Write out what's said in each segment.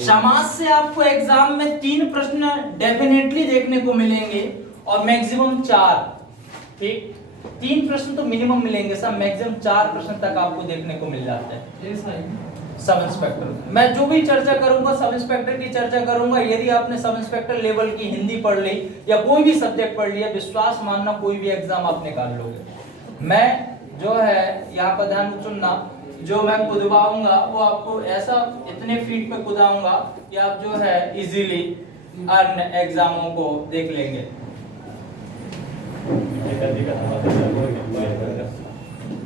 समाज से आपको एग्जाम में 3 प्रश्न डेफिनेटली देखने को मिलेंगे और मैक्सिमम 4। ठीक, 3 प्रश्न तो मिनिमम मिलेंगे सब, मैक्सिमम 4 प्रश्न तक आपको देखने को मिल जाता है। सब इंस्पेक्टर मैं जो भी चर्चा करूंगा सब इंस्पेक्टर की चर्चा करूंगा। यदि आपने सब इंस्पेक्टर लेवल की हिंदी पढ़ ली या कोई भी सब्जेक्ट पढ़ लिया, विश्वास मानना कोई भी एग्जाम आप निकाल लोगे। मैं जो है यहाँ पर ध्यान सुनना, जो मैं कूदवाऊंगा वो आपको ऐसा इतने फीट पे कूदाऊंगा कि आप जो है इजीली अर्न एग्जामों को देख लेंगे।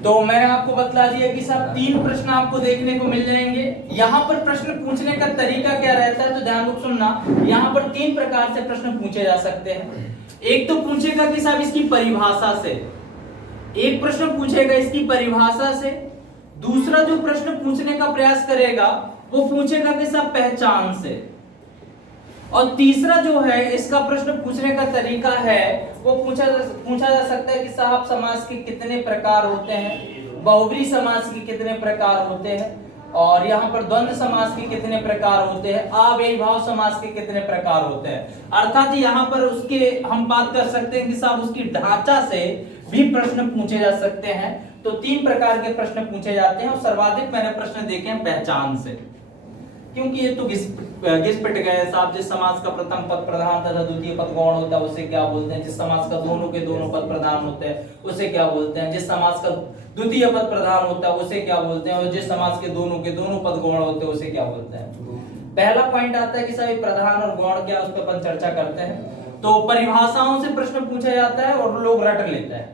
तो मैंने आपको बतला दिया कि साहब 3 प्रश्न आपको देखने को मिल जाएंगे। यहाँ पर प्रश्न पूछने का तरीका क्या रहता है, तो ध्यान से सुनना। यहाँ पर 3 प्रकार से प्रश्न पूछे जा सकते हैं। एक तो पूछेगा कि साहब इसकी परिभाषा से, एक प्रश्न पूछेगा इसकी परिभाषा से। दूसरा जो प्रश्न पूछने का प्रयास करेगा वो पूछेगा कि साहब पहचान से। और तीसरा जो है इसका प्रश्न पूछने का तरीका है वो पूछा जा सकता है कि साहब समाज के कितने प्रकार होते हैं, बहुब्री समाज के कितने प्रकार होते हैं, और यहाँ पर द्वंद्व समाज के कितने प्रकार होते हैं, अव्ययी भाव समाज के कितने प्रकार होते हैं। अर्थात यहाँ पर उसके हम बात कर सकते हैं कि साहब उसकी ढांचा से भी प्रश्न पूछे जा सकते हैं। तो 3 प्रकार के प्रश्न पूछे जाते हैं और सर्वाधिक मैंने प्रश्न देखे हैं पहचान से, क्योंकि ये तो घिस पिट गए साहब। जिस समाज का प्रथम पद प्रधान तथा द्वितीय पद गौण होता है उसे क्या बोलते हैं, जिस समाज का दोनों के दोनों पद प्रधान होते हैं उसे क्या बोलते हैं, जिस समाज का द्वितीय पद प्रधान होता है उसे क्या बोलते हैं, और जिस समाज के दोनों पद गौण होते हैं उसे क्या बोलते हैं। पहला पॉइंट आता है कि साहब प्रधान और गौण क्या, उस पर अपन चर्चा करते हैं। तो परिभाषाओं से प्रश्न पूछा जाता है और लोग रट लेते हैं।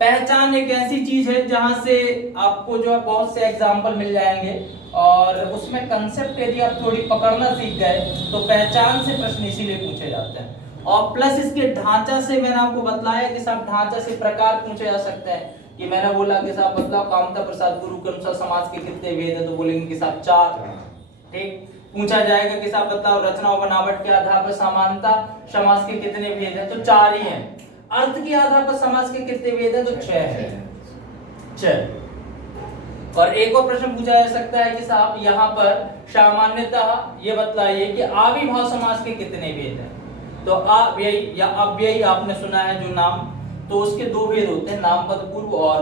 पहचान एक ऐसी चीज है जहां से आपको जो है बहुत से एग्जाम्पल मिल जाएंगे और उसमें कंसेप्ट यदि आप थोड़ी पकड़ना सीख गए तो पहचान से प्रश्न इसीलिए पूछे जाते हैं। और प्लस इसके ढांचा से मैंने आपको बतलाया कि साहब ढांचा से प्रकार पूछे जा सकते हैं। कि मैंने बोला कि साहब बतलाओ कामता प्रसाद गुरु के अनुसार समाज के कितने भेद है, तो बोलेंगे कि साहब 4। ठीक, पूछा जाएगा कि साहब बताओ रचना और बनावट के आधार पर समानता समाज के कितने भेद है, तो 4 ही हैं। अर्थ के आधार पर समाज के कितने भेद है, तो 6 है, 6। और एक और प्रश्न पूछा जा सकता है कि साहब यहाँ पर सामान्यतः ये बतलाइए कि आविर्भाव समाज के कितने भेद हैं। तो अव्ययी या अव्ययी आपने सुना है जो नाम, तो उसके 2 भेद होते हैं, नाम पद पूर्व और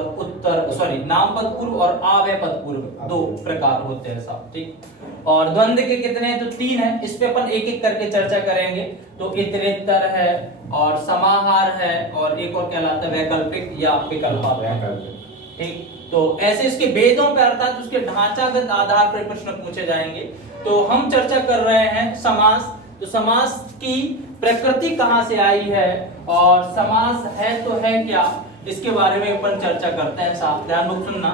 नाम पद पूर्व और अव्यय पद पूर्व, 2 प्रकार होते हैं साहब। ठीक, और द्वंद्व के कितने हैं, तो 3 हैं। इस पे अपन एक एक करके चर्चा करेंगे। तो इतरेतर है और समाहार है और एक और कहलाता है वैकल्पिक या विकल्पात्मक। ठीक, तो ऐसे इसके भेदों पर अर्थात उसके ढांचागत आधार पर प्रश्न पूछे जाएंगे। तो हम चर्चा कर रहे हैं समास। तो समास की प्रकृति कहां से आई है और समास है तो है क्या, इसके बारे में अपन चर्चा करते हैं साहब। ध्यान से सुनना,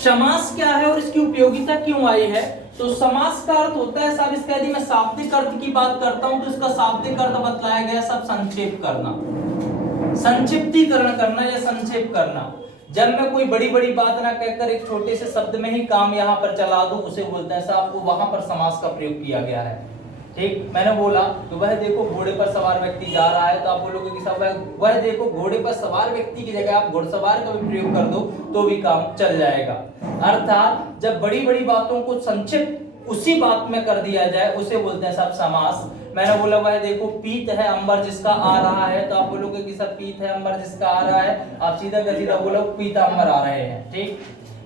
समास क्या है और इसकी उपयोगिता क्यों आई है। तो समास का अर्थ होता है साहब, इसका यदि मैं शाब्दिक अर्थ की बात करता हूं तो इसका शाब्दिक अर्थ बतलाया गया सब संक्षेप करना, संक्षिप्तीकरण करना या संक्षेप करना। जब मैं कोई बड़ी बड़ी बात ना कहकर एक छोटे से शब्द में ही काम यहाँ पर चला दूं उसे बोलते हैं साहब, वो वहां पर समास का प्रयोग किया गया है। ठीक, मैंने बोला तो वह देखो घोड़े पर सवार व्यक्ति जा रहा है, तो आप बोलोगे कि साहब वह देखो घोड़े पर सवार व्यक्ति की जगह आप घुड़सवार का भी प्रयोग कर दो तो भी काम चल जाएगा। अर्थात जब बड़ी बड़ी बातों को संक्षिप्त उसी बात में कर दिया जाए उसे बोलते हैं साहब समास। मैंने बोला वह देखो पीत है अंबर जिसका आ रहा है, तो आप बोलोगे कि सर पीत है अंबर जिसका आ रहा है, आप सीधा का सीधा बोलो पीतांबर आ रहे हैं। ठीक,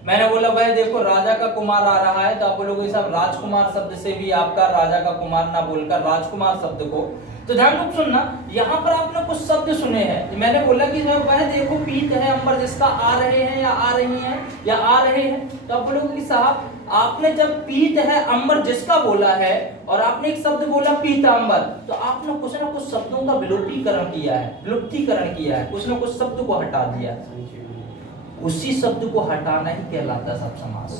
मैंने बोला वह देखो राजा का कुमार आ रहा है, तो आप बोलोगे साहब राजकुमार शब्द से भी आपका राजा का कुमार ना बोलकर राजकुमार शब्द को। तो ध्यान से सुनना, यहाँ पर आपने कुछ शब्द सुने हैं। मैंने बोला कि वह देखो पीत है अंबर जिसका आ रहे हैं या आ रही हैं या आ रहे हैं, तो आप बोलोगे कि साहब आपने जब पीत है अंबर जिसका बोला है और आपने एक शब्द बोला पीतांबर, तो आपने कुछ ना कुछ शब्दों का विलोपीकरण किया है, विलुप्तीकरण किया है, कुछ ना कुछ शब्द को हटा दिया। उसी शब्द को हटाना ही कहलाता है सब समास।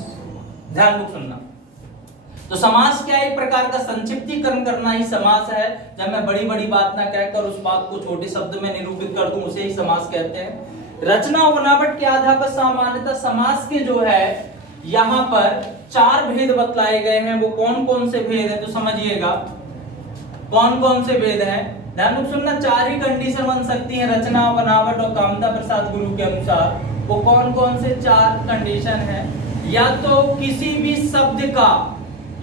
ध्यान से सुनना, तो समास क्या एक प्रकार का संक्षिप्तीकरण करना ही समास है। जब मैं बड़ी बड़ी बात ना कहकर उस बात को छोटे शब्द में निरूपित कर दूं उसे ही समास कहते हैं। रचना और बनावट के आधार पर सामान्यतः समास के जो है यहाँ पर 4 भेद बतलाए गए हैं। वो कौन कौन से भेद है तो समझिएगा, कौन कौन से भेद हैं। ध्यान से सुनना, 4 ही कंडीशन बन सकती है रचना और बनावट और कामता प्रसाद गुरु के अनुसार। वो कौन कौन से 4 कंडीशन है, या तो किसी भी शब्द का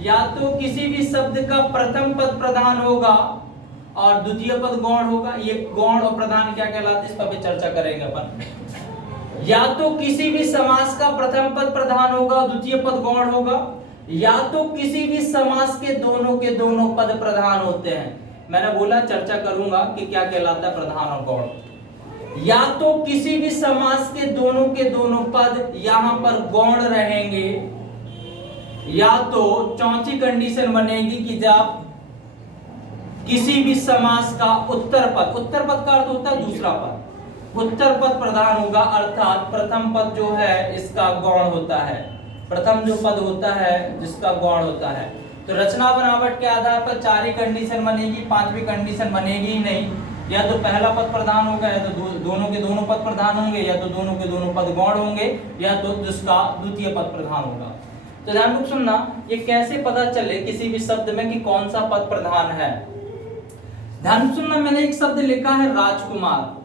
या तो किसी भी शब्द का प्रथम पद प्रधान होगा और द्वितीय पद गौण होगा। ये गौण और प्रधान क्या कहलाते हैं, इस पर भी चर्चा करेंगे अपन। या तो किसी भी समास का प्रथम पद प्रधान होगा, द्वितीय पद गौण होगा, या तो किसी भी समास के दोनों पद प्रधान होते हैं। मैंने बोला चर्चा करूंगा कि क्या कहलाता है प्रधान और गौण। या तो किसी भी समास के दोनों पद यहां पर गौण रहेंगे, या तो चौथी कंडीशन बनेगी कि जब किसी भी समास का उत्तर पद का अर्थ होता है दूसरा पद, उत्तर पद प्रधान होगा, अर्थात प्रथम पद जो है इसका गौण होता है, प्रथम जो पद होता है जिसका गौण होता है। तो रचना बनावट के आधार पर 4 ही कंडीशन बनेगी, 5वीं कंडीशन बनेगी ही नहीं। या तो पहला पद प्रधान होगा, या तो दोनों के दोनों पद प्रधान होंगे, या तो दोनों के दोनों पद गौण होंगे, या तो जिसका द्वितीय पद प्रधान होगा। तो ध्यान से सुनना, ये कैसे पता चले किसी भी शब्द में कि कौन सा पद प्रधान है। ध्यान से सुनना, मैंने एक शब्द लिखा है राजकुमार,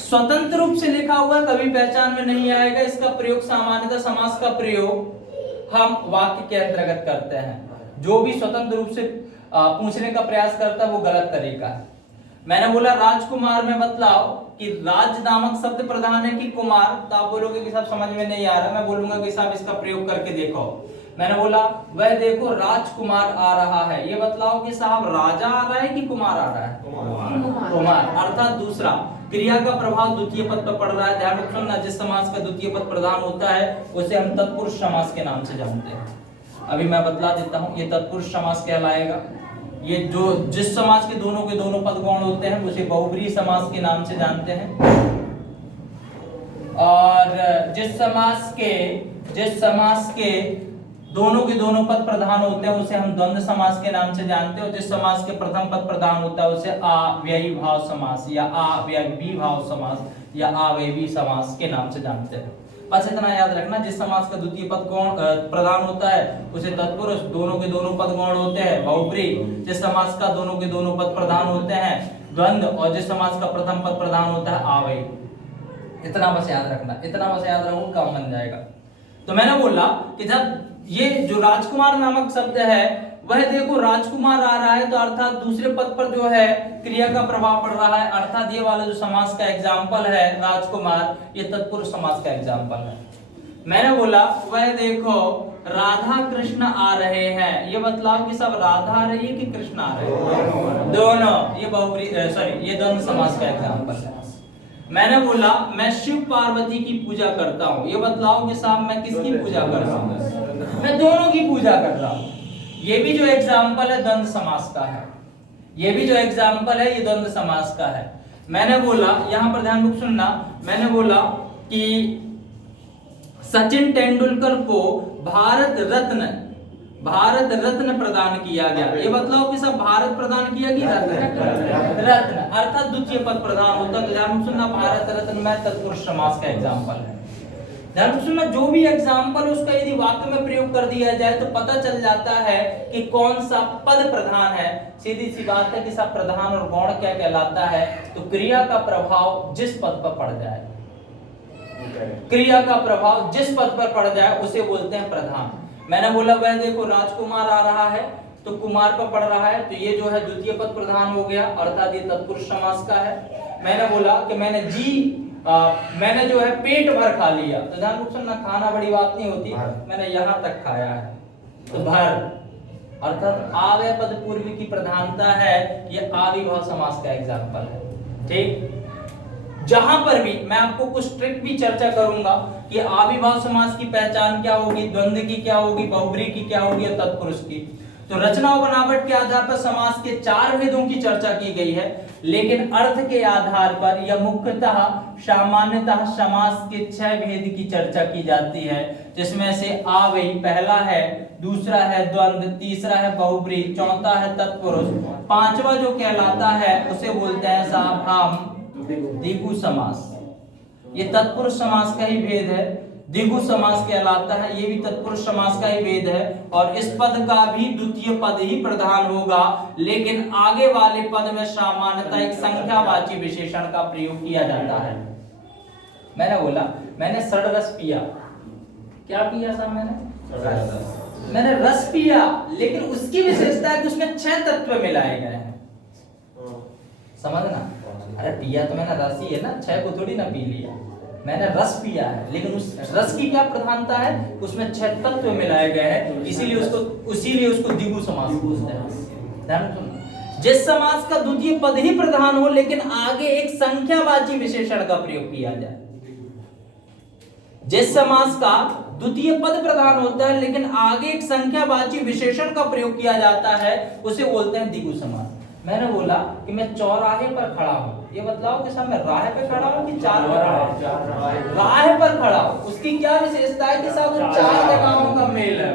स्वतंत्र रूप से लिखा हुआ कभी पहचान में नहीं आएगा। इसका प्रयोग सामान्यतः समास का प्रयोग हम वाक्य के अंतर्गत करते हैं। जो भी स्वतंत्र रूप से पूछने का प्रयास करता है वो गलत तरीका है। मैंने बोला राजकुमार में बतलाओ कि राज नामक शब्द प्रधान है कि कुमार, तो आप बोलोगे कि साहब समझ में नहीं आ रहा। मैं बोलूंगा कि साहब इसका प्रयोग करके देखो। मैंने बोला वह देखो राजकुमार आ रहा है, ये बतलाओ कि साहब राजा आ रहा है कि कुमार आ रहा है, कुमार, अर्थात दूसरा क्रिया का प्रभाव द्वितीय पद पर पड़ रहा है। ध्यान रखना, जिस समास का द्वितीय पद प्रधान होता है उसे हम तत्पुरुष समास के नाम से जानते हैं। अभी मैं बतला देता हूं, ये तत्पुरुष समास कहलाएगा। ये जो जिस समास के दोनों पद गौण होते हैं उसे बहुब्रीहि समास के नाम से जानते हैं, और जिस समास के दोनों पद प्रधान होते हैं उसे हम द्वंद्व समास के नाम से जानते हैं, और जिस समास के प्रथम पद प्रधान होता है उसे अव्ययी भाव समास या अव्ययी भाव समास या अवयवी समास के नाम से जानते हैं। बस इतना याद रखना, जिस समास का द्वितीय पद गौण प्रधान होता है उसे तत्पुरुष, दोनों के दोनों पद गौण होते हैं बहुब्रीहि, जिस समास का दोनों के दोनों पद प्रधान होते हैं द्वंद्व, और जिस समास का प्रथम पद प्रधान होता है अव्ययी। इतना बस याद रखना, इतना बस याद रखो, काम बन जाएगा। तो मैंने बोला कि जब ये जो राजकुमार नामक शब्द है वह देखो राजकुमार आ रहा है, तो अर्थात दूसरे पद पर जो है क्रिया का प्रभाव पड़ रहा है, अर्थात ये वाला जो समास का एग्जाम्पल है राजकुमार, ये तत्पुरुष समास का एग्जाम्पल है। मैंने बोला वह देखो राधा कृष्ण आ रहे हैं, ये बतलाओ कि सब राधा आ रही है कि कृष्ण आ रहे हैं, दोनों, ये द्वंद्व समास का एग्जाम्पल है। मैंने बोला मैं शिव पार्वती की पूजा करता हूँ, ये बतलाओ कि साहब मैं किसकी पूजा कर रहा हूँ, मैं दोनों की पूजा कर रहा हूँ। ये भी जो एग्जाम्पल है द्वंद्व समास का है, ये भी जो एग्जाम्पल है ये द्वंद्व समास का है। मैंने बोला यहां पर ध्यान सुनना, मैंने बोला कि सचिन तेंदुलकर को भारत रत्न प्रदान किया गया, ये बतलाओ कि सब भारत प्रदान किया गया रत्न, अर्थात द्वितीय पद प्रधान होता है। ध्यान सुनना, भारत रत्न में तत्पुरुष समास का एग्जाम्पल है। ध्यान सुनना, जो भी एग्जाम्पल उसका यदि वाक्य में प्रयोग कर दिया जाए तो पता चल जाता है कि कौन सा पद प्रधान है। सीधी सी बात है कि सब प्रधान और गौण क्या कहलाता है, तो क्रिया का प्रभाव जिस पद पर पड़ जाए, क्रिया का प्रभाव जिस पद पर पड़ जाए उसे बोलते हैं प्रधान। मैंने बोला वह देखो राजकुमार आ रहा है, तो कुमार पर पड़ रहा है, तो ये जो है द्वितीय पद प्रधान हो गया, अर्थात ये तत्पुरुष समास का है। मैंने बोला कि मैंने जो है पेट भर खा लिया, तो ध्यान सुनना, खाना बड़ी बात नहीं होती, मैंने यहां तक खाया है, तो भर, अर्थात आव्यय पद पूर्वी की प्रधानता है, ये आविर्भाव समास का एग्जाम्पल है। ठीक, जहां पर भी मैं आपको कुछ ट्रिक भी चर्चा करूंगा कि आविर्भाव समास की पहचान क्या होगी, द्वंद्व की क्या होगी, बहुब्रीहि की क्या होगी और तत्पुरुष की। तो रचना और बनावट के आधार पर समास के 4 भेदों की चर्चा की गई है, लेकिन अर्थ के आधार पर या मुख्यतः सामान्यतः समास के 6 भेद की चर्चा की जाती है, जिसमें से अव्ययी पहला है, दूसरा है द्वंद्व, तीसरा है बहुब्रीहि, चौथा है तत्पुरुष, पांचवा जो कहलाता है उसे बोलते हैं साहब हम द्विगु समास। ये तत्पुरुष समास का ही भेद है, द्विगु समास कहलाता है, ये भी तत्पुरुष समास का ही भेद है, और इस पद का भी द्वितीय पद ही प्रधान होगा, लेकिन आगे वाले पद में सामान्यतः एक संख्यावाची विशेषण का प्रयोग किया जाता है। मैंने बोला मैंने षड्रस पिया, क्या पिया साहब मैंने रस पिया, लेकिन उसकी विशेषता है कि उसमें 6 तत्व मिलाए गए हैं। समझना, अरे पिया तो मैंने रस ही है ना, 6 को थोड़ी ना पी लिया, मैंने रस पिया है, लेकिन उस रस की क्या प्रधानता है, उसमें 6 तत्व मिलाए गए हैं, इसीलिए उसको द्विगु समास बोलते हैं। ध्यान सुनो, जिस समास का द्वितीय पद ही प्रधान हो लेकिन आगे एक संख्यावाची विशेषण का प्रयोग किया जाए। जिस समास का द्वितीय पद प्रधान होता है लेकिन आगे एक संख्यावाची विशेषण का प्रयोग किया जाता है, उसे बोलते हैं द्विगु समास। मैंने बोला कि मैं चौराहे पर खड़ा हूं, ये बतलाओ कि साहब मैं राह पे खड़ा हूं कि चार पे खड़ा हूं? राह पर खड़ा हूं, उसकी क्या विशेषता है कि साहब 4 जगहों का मेल है।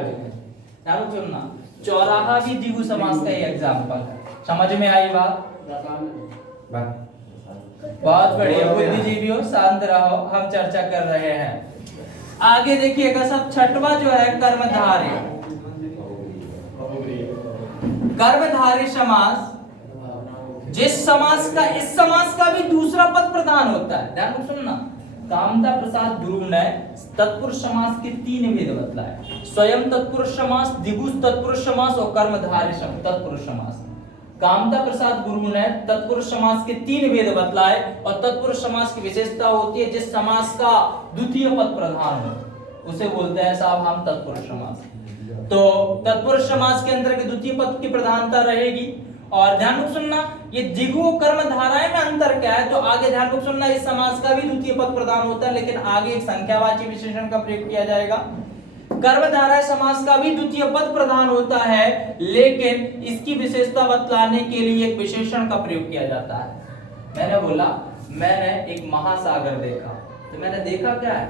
ध्यान सुनना, चौराहा भी द्विगु समास का एक एग्जांपल है। समझ में आई बात? बहुत बढ़िया, बुद्धिजीवियों शांत रहो, हम चर्चा कर रहे हैं। आगे देखिएगा सब, छठवा जो है कर्मधारय। कर्मधारय समास, जिस समास का, इस समास का भी दूसरा पद प्रधान होता है। ध्यान सुनना, कामता प्रसाद गुरु ने तत्पुरुष समास के 3 भेद बतलाए, स्वयं तत्पुरुष समास, द्विगु तत्पुरुष समास और कर्मधारय तत्पुरुष समास। कामता प्रसाद गुरु ने तत्पुरुष समास के 3 भेद बतलाए, और तत्पुरुष समास की विशेषता होती है जिस समास का द्वितीय पद प्रधान हो, उसे बोलते हैं साहब हम तत्पुरुष समास। तो तत्पुरुष समास के अंतर्गत द्वितीय पद की प्रधानता रहेगी। और ध्यान रख सुनना, ये द्विगु कर्मधारय में अंतर क्या है, तो आगे ध्यान रख सुनना, इस समास का भी द्वितीय पद प्रधान होता है लेकिन आगे एक संख्यावाची विशेषण का प्रयोग किया जाएगा। कर्मधारय समास का भी द्वितीय पद प्रधान होता है लेकिन इसकी विशेषता बतलाने के लिए एक विशेषण का प्रयोग किया जाता है। मैंने बोला मैंने एक महासागर देखा, तो मैंने देखा क्या है,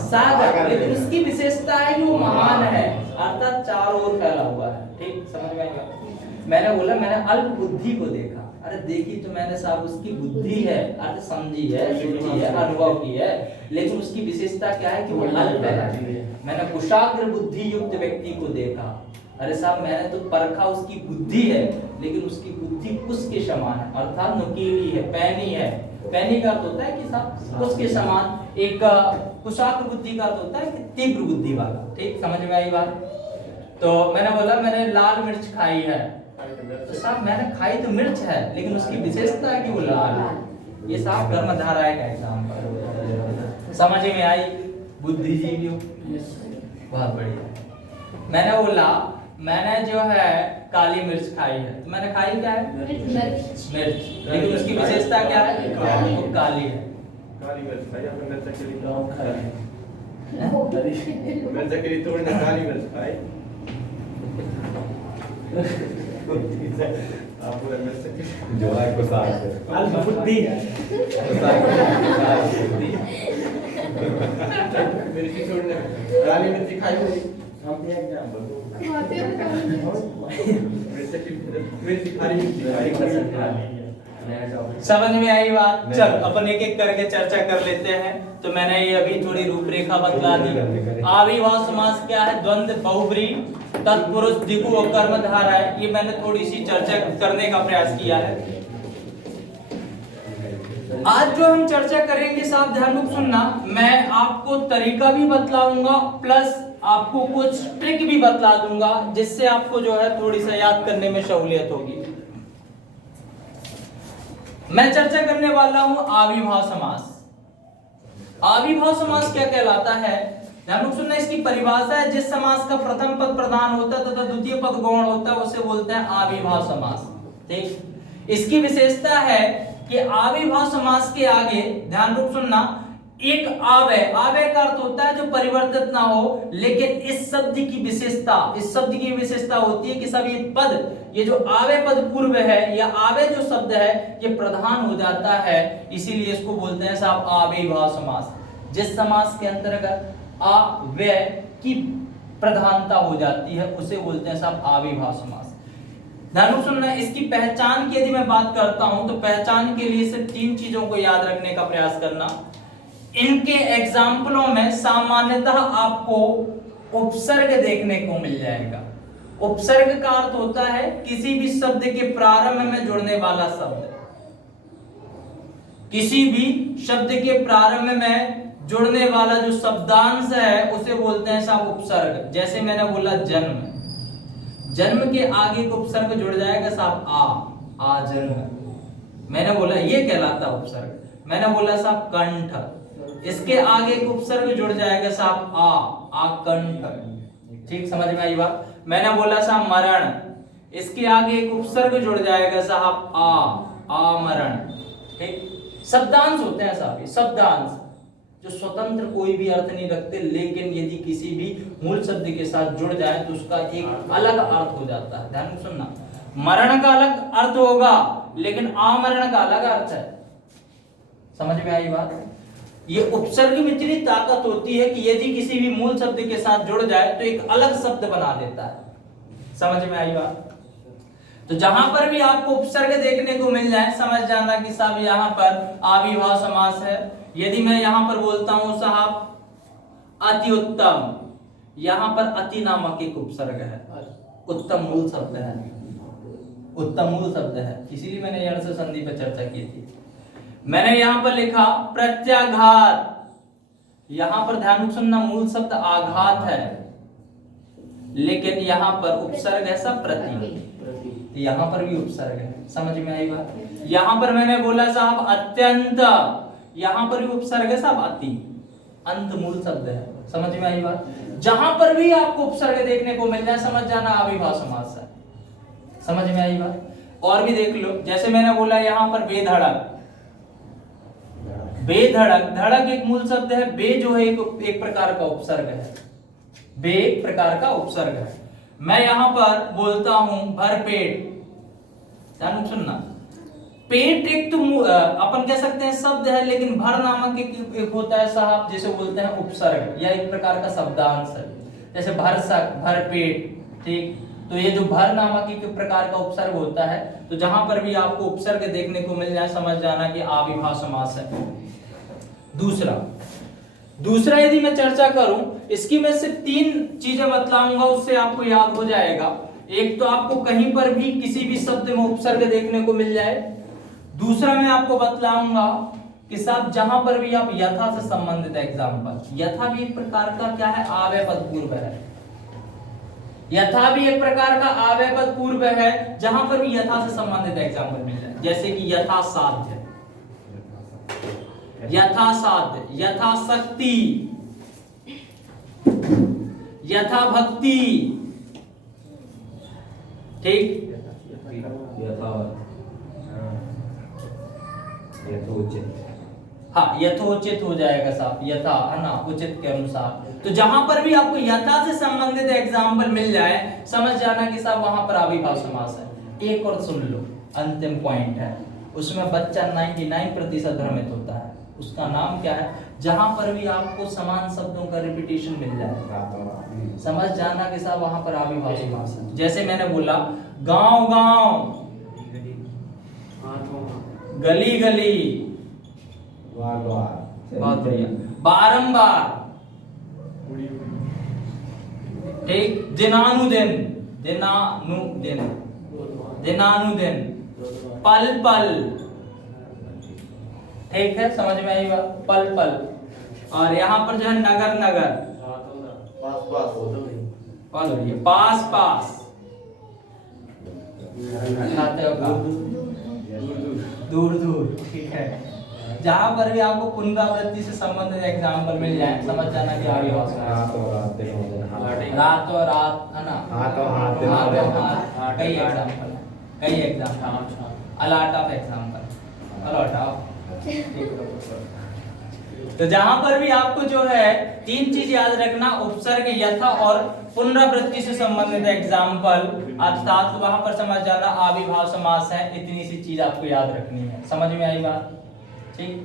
सागर, लेकिन उसकी विशेषता है कि वो महान है, अर्थात चारों ओर फैला हुआ है। ठीक, समझ में आएगा? मैंने बोला मैंने अल्प बुद्धि को देखा, अरे देखी तो मैंने साहब उसकी बुद्धि है, अर्थ समझी है, सोची है, अनुभव की है, लेकिन उसकी विशेषता क्या है कि वो अल्प है। मैंने कुशाग्र बुद्धि युक्त व्यक्ति को देखा, अरे साहब मैंने तो परखा उसकी बुद्धि है, लेकिन उसकी बुद्धि कुश के समान है, अर्थात नुकीली है, पैनी है। पैनी का अर्थ होता है कि साहब कुश के समान, एक कुशाग्र बुद्धि का अर्थ होता है कि तीव्र बुद्धि वाला। ठीक, समझ में आई बात? तो मैंने बोला मैंने लाल मिर्च खाई है, तो साहब मैंने खाई तो मिर्च है लेकिन उसकी विशेषता है कि वो लाल है। ये साहब कर्मधारय का एग्जांपल। समझ में आई बुद्धिजीवियों? बहुत बढ़िया। मैंने बोला मैंने जो है काली मिर्च खाई है, तो मैंने खाई क्या है, मिर्च, लेकिन उसकी विशेषता क्या है, वो काली है। काली मिर्च खाई, आपने मिर्च के लिए गांव खाई, मिर्च के लिए तो मैंने काली मिर्च खाई। आप पूरा मिर्च के जो है को साथ है अल्प बुद्धि है, मेरी की छोड़ने काली मिर्च खाई हुई हम भी एग्जांपल समझ में आई बात? चल अपन एक एक करके चर्चा कर लेते हैं। तो मैंने ये अभी थोड़ी रूपरेखा बतला दी। आविर्भाव समास क्या है, द्वंद्व, बहुब्रीहि, तत्पुरुष, द्विगु और कर्मधारय, ये मैंने थोड़ी सी चर्चा करने का प्रयास किया है। आज जो हम चर्चा करेंगे साहब ध्यान से सुनना, मैं आपको तरीका भी बतलाऊंगा प्लस आपको कुछ ट्रिक भी बतला दूंगा जिससे आपको जो है थोड़ी सा याद करने में सहूलियत होगी। मैं चर्चा करने वाला हूं आविर्भाव समास। आविर्भाव समास क्या कहलाता है, ध्यान से सुनना, इसकी परिभाषा है जिस समास का प्रथम पद प्रधान होता है तथा द्वितीय पद गौण होता है उसे बोलते हैं आविर्भाव समास। ठीक, इसकी विशेषता है कि आविर्भाव समास के आगे ध्यान से सुनना एक आव्यय, आव्यय का अर्थ होता है जो परिवर्तित ना हो, लेकिन इस शब्द की विशेषता होती है कि सब ये पद, ये जो आव्यय पद पूर्व है या आव्यय जो शब्द है ये प्रधान हो जाता है, इसीलिए इसको बोलते हैं साहब आविर्भाव समास। जिस समास के अंतर्गत आव्यय की प्रधानता हो जाती है उसे बोलते हैं साहब आविर्भाव समास। ध्यान सुनना, इसकी पहचान की यदि मैं बात करता हूं तो पहचान के लिए सिर्फ 3 चीजों को याद रखने का प्रयास करना। इनके एग्जाम्पलों में सामान्यतः आपको उपसर्ग देखने को मिल जाएगा। उपसर्ग का अर्थ होता है किसी भी शब्द के प्रारंभ में जुड़ने वाला शब्द, किसी भी शब्द के प्रारंभ में जुड़ने वाला जो शब्दांश है उसे बोलते हैं साहब उपसर्ग। जैसे मैंने बोला जन्म, जन्म के आगे एक उपसर्ग जुड़ जाएगा साहब आ जन्म, मैंने बोला ये कहलाता उपसर्ग। मैंने बोला साहब कंठ, इसके आगे एक उपसर्ग जुड़ जाएगा साहब आ कंठ। ठीक, समझ में आई बात। मैंने बोला साहब मरण, इसके आगे एक उपसर्ग जुड़ जाएगा साहब आ मरण। ठीक, शब्दांश होते हैं साहब, ये शब्दांश जो स्वतंत्र कोई भी अर्थ नहीं रखते, लेकिन यदि किसी भी मूल शब्द के साथ जुड़ जाए तो उसका एक अलग अर्थ हो जाता है। ध्यान से सुनना, मरण का अलग अर्थ होगा लेकिन आमरण का अलग अर्थ है। समझ में आई बात। ये उपसर्ग में इतनी ताकत होती है कि यदि किसी भी मूल शब्द के साथ जुड़ जाए तो एक अलग शब्द बना देता है। समझ में आई बात। तो जहां पर भी आपको उपसर्ग देखने को मिल जाए समझ जाना कि साहब यहाँ पर आविभाव समास है। यदि मैं यहां पर बोलता हूं साहब अति उत्तम, यहां पर अति नामक एक उपसर्ग है, उत्तम मूल शब्द है, उत्तम मूल शब्द है, इसीलिए मैंने यण से संधि पर चर्चा की थी। मैंने यहां पर लिखा प्रत्याघात, यहां पर ध्यान सुनना मूल शब्द आघात है, लेकिन यहां पर उपसर्ग है सब प्रति, यहां पर भी उपसर्ग है। समझ में आई बात। यहां पर मैंने बोला साहब अत्यंत, यहां पर भी उपसर्ग है साहब अति, अंत मूल शब्द है। समझ में आई बात। जहां पर भी आपको उपसर्ग देखने को मिल जाए समझ जाना आविभाव समास है। समझ में आई बात। और भी देख लो, जैसे मैंने बोला यहां पर बेधड़क, बेधड़क, धड़क एक मूल शब्द है, बे जो है एक प्रकार का उपसर्ग है, बे एक प्रकार का उपसर्ग है। मैं यहां पर बोलता हूं भरपेट, ध्यान सुनना, पेट एक तो अपन कह सकते हैं शब्द है, लेकिन भर नामक एक होता है साहब जिसे बोलते हैं उपसर्ग, या एक प्रकार का शब्दांश है। जैसे भरसक, भरपेट। ठीक, तो ये जो भर नामक एक प्रकार का उपसर्ग होता है, तो जहां पर भी आपको उपसर्ग देखने को मिल जाए समझ जाना कि आविभाव समास है। दूसरा यदि मैं चर्चा करूं, इसकी मैं सिर्फ 3 चीजें बतलाऊंगा, उससे आपको याद हो जाएगा। एक तो आपको कहीं पर भी किसी भी शब्द में उपसर्ग देखने को मिल जाए। दूसरा मैं आपको बतलाऊंगा कि साहब जहां पर भी आप यथा से संबंधित एग्जाम्पल, यथा भी एक प्रकार का क्या है, आव्यय पद पूर्व है, यथा भी एक प्रकार का आव्यय पद पूर्व है, जहां पर भी यथा से संबंधित एग्जाम्पल मिल जाए। जैसे कि यथा साध्य, यथा साध्य, यथा शक्ति, यथा भक्ति। ठीक, हाँ यथोचित हो जाएगा साहब, यथा है ना, उचित के अनुसार। तो जहां पर भी आपको यथा से संबंधित एग्जाम्पल मिल जाए समझ जाना कि साहब वहां पर आविभाव समास है। एक और सुन लो, अंतिम पॉइंट है, उसमें बच्चा 99% भ्रमित होता है। उसका नाम क्या है? जहां पर भी आपको समान शब्दों का रिपीटेशन मिल जाए समझ जाना कि साहब वहां पर आविभाव समास है। जैसे मैंने बोला गांव गांव, गली गली, बहुत बढ़िया, बारंबार। ठीक, दिनानुदिन, दिनानुदिन, दिनानुदिन, पल पल। ठीक है, समझ में आई बात, पल पल। और यहाँ पर जो है नगर नगर, पास पास, दूर दूर। ठीक है, जहां पर भी आपको पुनरावृत्ति से संबंधित एग्जाम्पल मिल जाए समझ जाना कि आविभाव समास। रातों रात है ना, कई एग्जाम्पल, कई example, a lot of example, a lot of। तो जहां पर भी आपको जो है 3 चीज याद रखना, उपसर्ग, यथा और पुनरावृत्ति से संबंधित एग्जाम्पल, अर्थात वहां पर समझ जाना आविभाव समास है। इतनी सी चीज आपको याद रखनी है। समझ में आई बात? ठीक,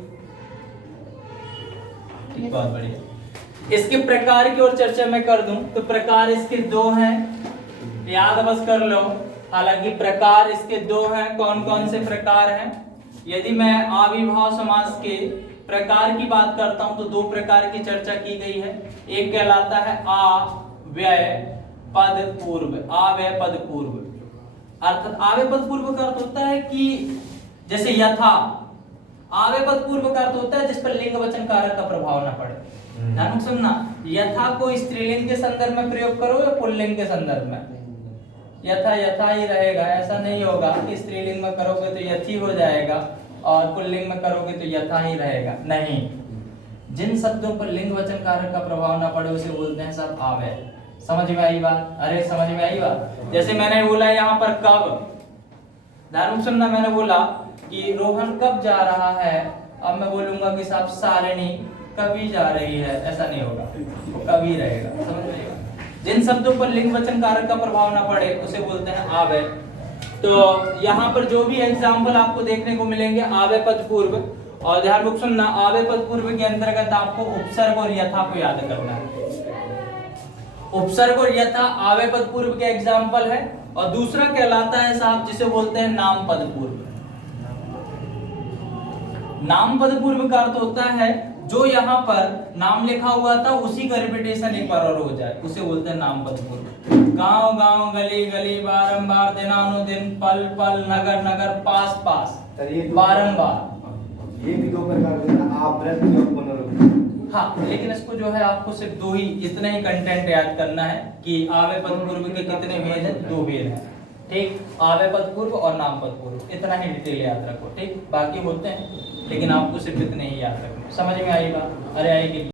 बहुत बढ़िया। इसके प्रकार की और चर्चा मैं कर दूं तो प्रकार इसके 2 हैं, याद बस कर लो। हालांकि प्रकार इसके 2 हैं। कौन कौन से प्रकार हैं? यदि मैं आविभाव समास के प्रकार की बात करता हूं तो 2 प्रकार की चर्चा की गई है। एक कहलाता है अव्यय पद पूर्व, अव्यय पद पूर्व। अर्थात अव्यय पद पूर्व का अर्थ होता है कि जैसे यथा, आवे पद पूर्व का अर्थ होता है जिस पर लिंग वचन कारक का प्रभाव न पड़े। ध्यान से सुनना, यथा को स्त्रीलिंग के संदर्भ में प्रयोग करो या पुल्लिंग के संदर्भ में, यथा यथा ही रहेगा। ऐसा नहीं होगा कि स्त्रीलिंग में करोगे तो यथी हो जाएगा और पुल्लिंग में करोगे तो यथा ही रहेगा, नहीं। जिन शब्दों पर लिंग वचन कारक का प्रभाव ना पड़े उसे बोलते हैं सब आवे। समझ में आई बात? अरे समझ में आई बात? जैसे मैंने बोला यहाँ पर कब, ध्यान सुनना, मैंने बोला कि रोहन कब जा रहा है, अब मैं बोलूंगा कि साहब सारिणी कभी जा रही है, ऐसा नहीं होगा, वो कभी रहेगा। समझ में आएगा? जिन शब्दों पर लिंग वचन कारक का प्रभाव ना पड़े उसे बोलते हैं आवे। तो यहाँ पर जो भी एग्जाम्पल आपको देखने को मिलेंगे आवे पद पूर्व, और ध्यान बुक सुनना, आवे पद पूर्व के अंतर्गत आपको उपसर्ग और यथा को याद करना है। उपसर्ग और यथा आवे पद पूर्व के एग्जाम्पल है, और दूसरा कहलाता है साहब जिसे बोलते हैं नाम पद पूर्व। नाम पद पूर्व का अर्थ होता है जो यहाँ पर नाम लिखा हुआ था उसी का रिपीटेशन एक बार और हो जाए, उसे बोलते हैं नाम पद पूर्व। गांव गांव, गली गली, बारंबार, दिनानुदिन, पल पल, नगर नगर, पास पास, बारंबार। ये भी दो प्रकार के ना, आप व्रत और पुनरुक्ति। हाँ, लेकिन इसको जो है आपको सिर्फ दो ही, इतना ही कंटेंट याद करना है कि आवे पद पूर्व के कितने भेद हैं, 2 भेद हैं। ठीक, आवे पद पूर्व और नाम पद पूर्व, इतना ही डिटेल याद रखो। ठीक, बाकी होते हैं लेकिन आपको सिर्फ इतने ही याद रखना। समझ में आई बात? अरे आएगी।